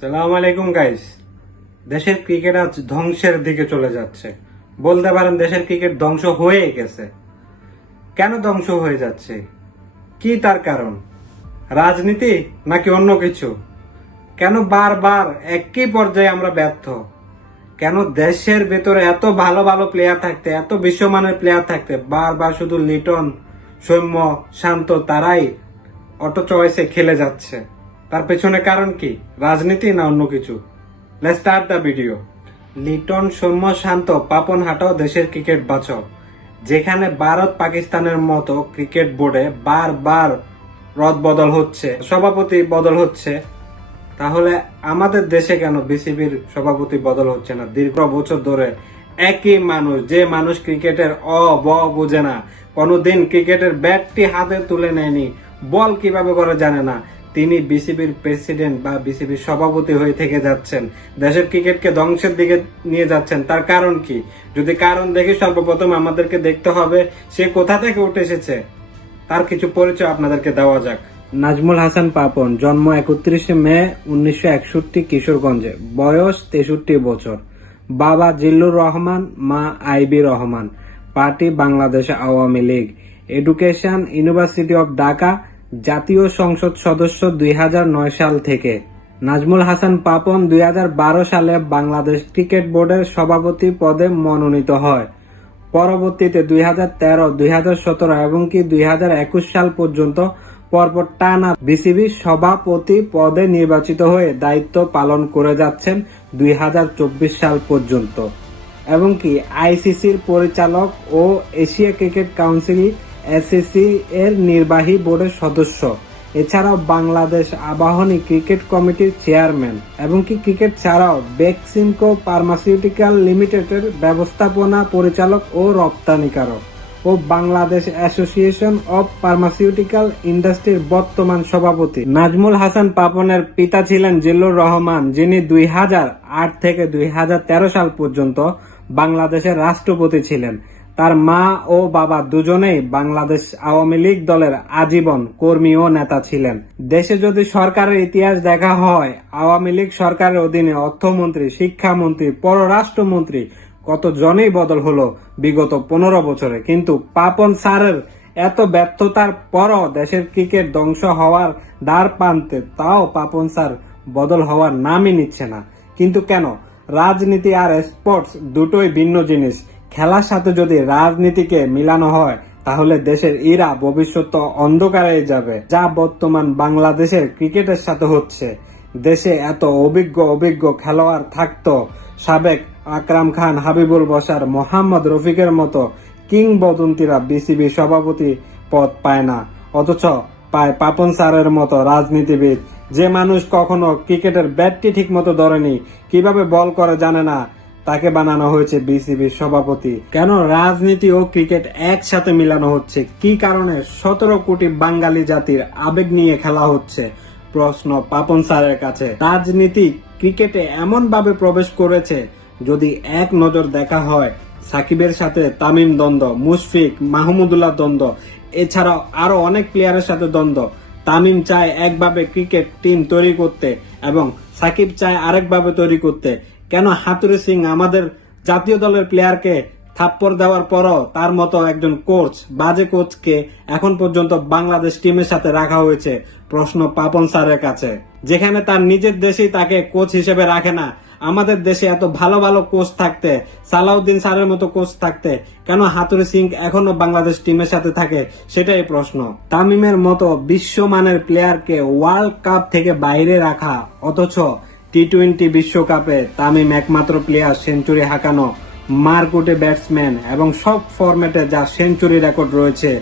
সালাম আলাইকুম গাইস দেশের ক্রিকেট আজ ধ্বংসের দিকে চলে যাচ্ছে। বলতে পারেন দেশের ক্রিকেট ধ্বংস হয়ে গেছে। কেন ধ্বংস হয়ে যাচ্ছে? কি তার কারণ? রাজনীতি নাকি অন্য কিছু? কেন বারবার একই পর্যায়ে আমরা ব্যর্থ? কেন দেশের ভেতরে এত ভালো ভালো প্লেয়ার থাকতে, এত বিশ্বমানের প্লেয়ার থাকতে, বারবার শুধু লিটন, সৌম্য, শান্ত তারাই অটো চয়েসে খেলে যাচ্ছে? তার পেছনে কারণ কি? রাজনীতি না অন্য কিছু? Let start the video Liton Soumya Shanto Papon হাটাও দেশের ক্রিকেট বাঁচাও যেখানে ভারত পাকিস্তানের মতো ক্রিকেট বোর্ডে বারবার রদ বদল হচ্ছে, সভাপতি বদল হচ্ছে, তাহলে আমাদের দেশে কেন বিসিবির সভাপতি বদল হচ্ছে না? দীর্ঘ বছর ধরে একই মানুষ, যে মানুষ ক্রিকেটের অ, ব বোঝে না, কোনোদিন ক্রিকেটের ব্যাটটি হাতে তুলে নেয়নি, বল কীভাবে করে জানে না তিনি বিসিবির প্রেসিডেন্ট বা বিসিবির সভাপতি হয়ে থেকে যাচ্ছেন। দেশের ক্রিকেটকে ধ্বংসের দিকে নিয়ে যাচ্ছেন। তার কারণ কি? যদি কারণ দেখি সর্বপ্রথম আমাদেরকে দেখতে হবে, সে কোথা থেকে উঠে এসেছে? তার কিছু পরিচয় আপনাদেরকে দেওয়া যাক। নাজমুল হাসান পাপন, জন্ম একত্রিশে মে উনিশশো একষট্টি কিশোরগঞ্জে, বয়স তেষট্টি বছর। বাবা জিল্লুর রহমান, মা Ivy Rahman. Party Bangladesh Awami League. Education university of Dhaka জাতীয় সংসদ সদস্য দুই হাজার নয় সাল থেকে। নাজমুল হাসান পাপন দুই হাজার বারো সালে বাংলাদেশ ক্রিকেট বোর্ডের সভাপতি পদে মনোনীত হয়। পরবর্তীতে দুই হাজার তেরো, দুই হাজার সতেরো এবং কি দুই হাজার একুশ সাল পর্যন্ত পরপর টানা বিসিবি সভাপতি পদে নির্বাচিত হয়ে দায়িত্ব পালন করে যাচ্ছেন দুই হাজার চব্বিশ সাল পর্যন্ত। এবং কি আইসিসির পরিচালক ও এশিয়া ক্রিকেট কাউন্সিল এসিসি এর নির্বাহী বোর্ডের সদস্য। এছাড়াও বাংলাদেশ আবাহনী ক্রিকেট কমিটির চেয়ারম্যান এবং কি ক্রিকেট ছাড়াও বেক্সিমকো ফার্মাসিউটিক্যাল লিমিটেডের ব্যবস্থাপনা পরিচালক ও রপ্তানিকারক ও বাংলাদেশ অ্যাসোসিয়েশন অব ফার্মাসিউটিক্যাল ইন্ডাস্ট্রির বর্তমান সভাপতি। নাজমুল হাসান পাপনের পিতা ছিলেন জিল্লুর রহমান, যিনি দুই আট থেকে দুই হাজার তেরো সাল পর্যন্ত বাংলাদেশের রাষ্ট্রপতি ছিলেন। তার মা ও বাবা দুজনেই বাংলাদেশ আওয়ামী লীগ দলের আজীবন কর্মী ও নেতা ছিলেন। দেশে যদি সরকারের ইতিহাস দেখা হয়, আওয়ামী লীগ সরকারের অধীনে অর্থমন্ত্রী, শিক্ষামন্ত্রী, পররাষ্ট্রমন্ত্রী কত জনেই বদল হলো বিগত পনেরো বছরে। কিন্তু পাপন স্যারের এত ব্যর্থতার পরও দেশের ক্রিকেট ধ্বংস হওয়ার দ্বার প্রান্তে তাও পাপন স্যার বদল হওয়ার নামই নিচ্ছে না। কিন্তু কেন? রাজনীতি আর স্পোর্টস দুটোই ভিন্ন জিনিস। খেলার সাথে যদি রাজনীতিকে মিলানো হয়, তাহলে দেশের ইরা ভবিষ্যৎ অন্ধকারে যাবে, যা বর্তমান বাংলাদেশের ক্রিকেটের সাথে হচ্ছে। দেশে এত অভিজ্ঞ অভিজ্ঞ খেলোয়াড় থাকতো, সাবেক আকরাম খান, হাবিবুল বসার, মোহাম্মদ রফিকের মতো কিংবদন্তিরা বিসিবি সভাপতি পদ পায় না। অথচ পায় পাপন স্যারের মতো রাজনীতিবিদ। যে মানুষ কখনো ক্রিকেটের ব্যাটটি ঠিক মতো ধরেনি, কীভাবে বল করে জানে না তাকে বানানো হয়েছে বিসিবির সভাপতি। কেন রাজনীতি ও ক্রিকেট একসাথে মিলানো হচ্ছে? কি কারণে সতেরো কোটি বাঙালি জাতির আবেগ নিয়ে খেলা হচ্ছে? প্রশ্ন পাপন স্যারের কাছে। রাজনীতি ক্রিকেটে এমন ভাবে প্রবেশ করেছে যদি এক নজর দেখা হয়, সাকিবের সাথে তামিম দ্বন্দ্ব, মুশফিক, মাহমুদুল্লাহ দ্বন্দ্ব, এছাড়াও আরও অনেক প্লেয়ারের সাথে দ্বন্দ্ব। তামিম চায় একভাবে ক্রিকেট টিম তৈরি করতে এবং সাকিব চায় আরেকভাবে তৈরি করতে। কেন হাতুরি সিং আমাদের জাতীয় দলের প্লেয়ারকে থাপ্পড় দেওয়ার পরও তার মতো একজন কোচ বাজে কোচকে এখন পর্যন্ত বাংলাদেশ টিমের সাথে রাখা হয়েছে? প্রশ্ন পাপন স্যারের কাছে। যেখানে তার নিজের দেশেই তাকে কোচ হিসেবে রাখে না, আমাদের দেশে এত ভালো ভালো কোচ থাকতে, সালাউদ্দিন স্যারের মতো কোচ থাকতে, কেন হাতুরি সিং এখনও বাংলাদেশ টিমের সাথে থাকে? সেটাই প্রশ্ন। তামিমের মতো বিশ্বমানের প্লেয়ারকে ওয়ার্ল্ড কাপ থেকে বাইরে রাখা, অথচ টি টোয়েন্টি বিশ্বকাপে তামিম একমাত্র প্লেয়ার সেঞ্চুরি হাঁকানো, মারকুটে ব্যাটসম্যান এবং সব ফরম্যাটে যা সেঞ্চুরি রেকর্ড রয়েছে।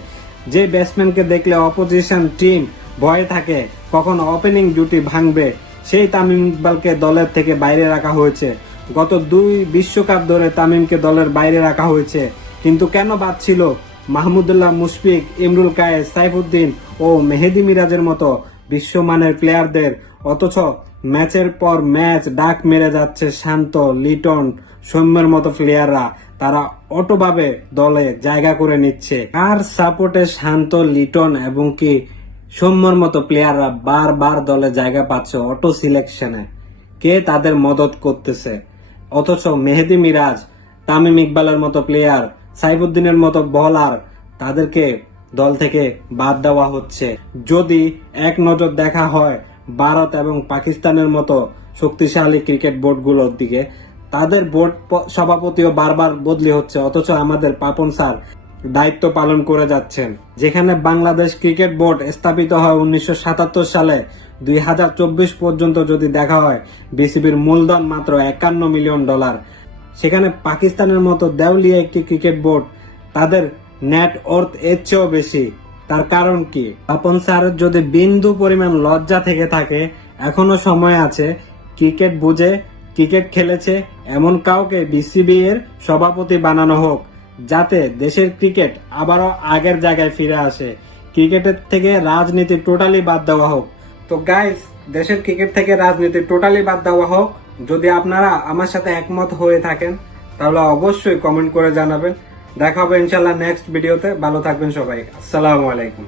যে ব্যাটসম্যানকে দেখলে অপোজিশন টিম ভয়ে থাকে, কখন ওপেনিং জুটি ভাঙবে, সেই তামিম ইকবালকে দলের থেকে বাইরে রাখা হয়েছে। গত দুই বিশ্বকাপ ধরে তামিমকে দলের বাইরে রাখা হয়েছে। কিন্তু কেন বাদ ছিল মাহমুদুল্লাহ মুশফিক, ইমরুল কায়েস, সাইফুদ্দিন ও মেহেদি মিরাজের মতো বিশ্বমানের প্লেয়ারদের অথচ ম্যাচের পর ম্যাচ ডাক মেরে যাচ্ছে শান্ত, লিটন, সৌম্যের মতো প্লেয়াররা তারা অটোভাবে দলে জায়গা করে নিচ্ছে। আর সাপোর্টে শান্ত, লিটন এবং কি সৌম্যর মতো প্লেয়াররা বারবার দলে জায়গা পাচ্ছে অটো সিলেকশনে কে তাদের মদত করতেছে? অথচ মেহেদি মিরাজ, তামিম ইকবালের মতো প্লেয়ার সাইফুদ্দিনের মতো বলার তাদেরকে দল থেকে বাদ দেওয়া হচ্ছে। যদি এক নজর দেখা হয় ভারত এবং পাকিস্তানের মতো শক্তিশালী ক্রিকেট বোর্ডগুলোর দিকে। তাদের বোর্ড সভাপতিও বারবার বদলি হচ্ছে, অথচ আমাদের পাপন স্যার দায়িত্ব পালন করে যাচ্ছেন, যেখানে বাংলাদেশ ক্রিকেট বোর্ড স্থাপিত হয় উনিশশো সাতাত্তর সালে। দুই হাজার চব্বিশ পর্যন্ত যদি দেখা হয়, বিসিবির মূলধন মাত্র একান্ন মিলিয়ন ডলার। সেখানে পাকিস্তানের মতো দেউলিয়া একটি ক্রিকেট বোর্ড, তাদের নেট অর্থ এর চেয়েও বেশি। তার কারণ কি? আপন স্যারের যদি বিন্দু পরিমাণ লজ্জা থেকে থাকে, এখনও সময় আছে, ক্রিকেট বুঝে, ক্রিকেট খেলেছে, এমন কাউকে বিসিবি এর সভাপতি বানানো হোক, যাতে দেশের ক্রিকেট আবারও আগের জায়গায় ফিরে আসে। ক্রিকেটের থেকে রাজনীতি টোটালি বাদ দেওয়া হোক। তো গাইস দেশের ক্রিকেট থেকে রাজনীতি টোটালি বাদ দেওয়া হোক। যদি আপনারা আমার সাথে একমত হয়ে থাকেন, তাহলে অবশ্যই কমেন্ট করে জানাবেন। দেখা হবে ইনশাল্লাহ নেক্সট ভিডিওতে ভালো থাকবেন সবাই। আসসালামু আলাইকুম।